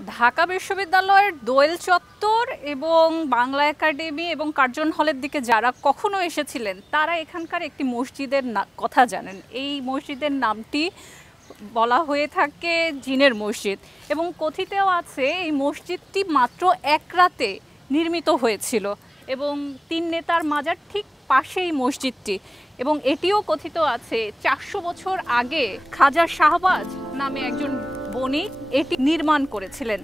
ঢাকা বিশ্ববিদ্যালয়ের দোয়েল চত্বর এবং বাংলা একাডেমি এবং কার্জন হলের দিকে যারা কখনো এসেছিলেন তারা এখানকার একটি মসজিদের কথা জানেন। এই মসজিদের নামটি বলা হয়ে থাকে জিনের মসজিদ এবং কথিতেও আছে এই মসজিদটি মাত্র এক রাতে নির্মিত হয়েছিল এবং তিন নেতার মাজার ঠিক পাশেই মসজিদটি এবং এটিও কথিত আছে ৪০০ বছর আগে খাজা শাহবাজ নামে একজন বণিক এটি নির্মাণ করেছিলেন।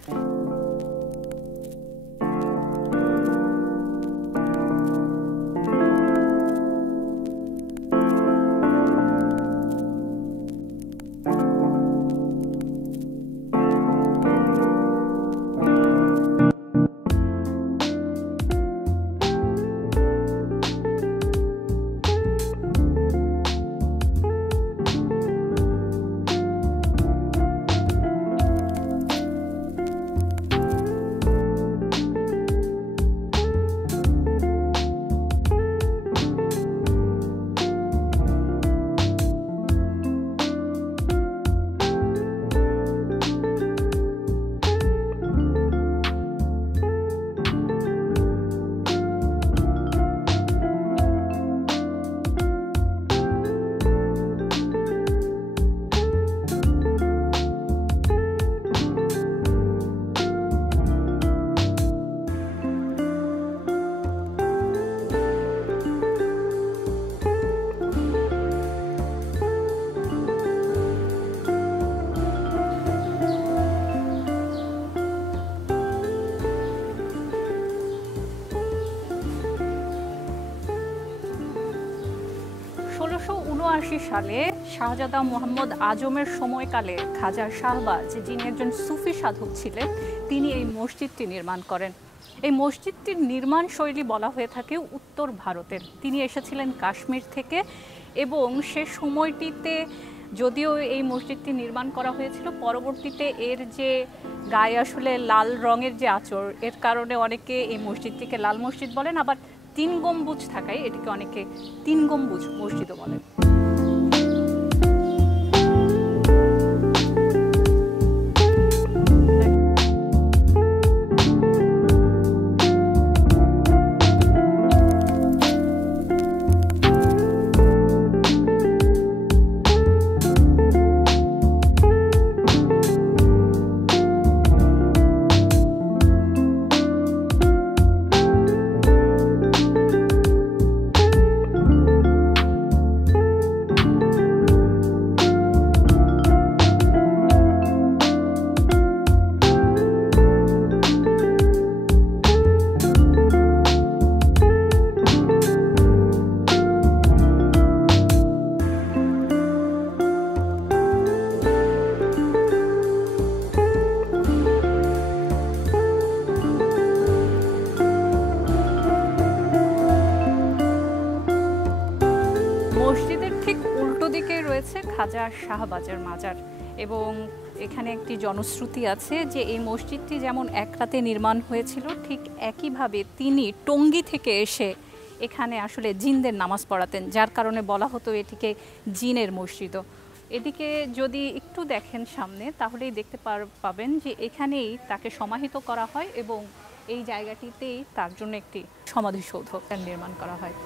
১৬৭৯ সালে শাহজাদা মোহাম্মদ আজমের সময়কালে খাজা শাহবাজ, যিনি একজন সুফি সাধক ছিলেন, তিনি এই মসজিদটি নির্মাণ করেন। এই মসজিদটির নির্মাণ শৈলী বলা হয়ে থাকে উত্তর ভারতের। তিনি এসেছিলেন কাশ্মীর থেকে এবং সে সময়টিতে যদিও এই মসজিদটি নির্মাণ করা হয়েছিল, পরবর্তীতে এর যে গায়ে আসলে লাল রঙের যে আঁচড়, এর কারণে অনেকে এই মসজিদটিকে লাল মসজিদ বলেন, আবার ৩ গম্বুজ থাকায় এটিকে অনেকে ৩ গম্বুজ মসজিদও বলেন। মসজিদের ঠিক উল্টো দিকে রয়েছে খাজা শাহবাজের মাজার এবং এখানে একটি জনশ্রুতি আছে যে এই মসজিদটি যেমন এক রাতে নির্মাণ হয়েছিল, ঠিক একইভাবে তিনি টঙ্গী থেকে এসে এখানে আসলে জিনদের নামাজ পড়াতেন, যার কারণে বলা হতো এটিকে জিনের মসজিদও। এদিকে যদি একটু দেখেন সামনে, তাহলেই দেখতে পাবেন যে এখানেই তাকে সমাহিত করা হয় এবং এই জায়গাটিতেই তার জন্য একটি সমাধিসৌধ নির্মাণ করা হয়।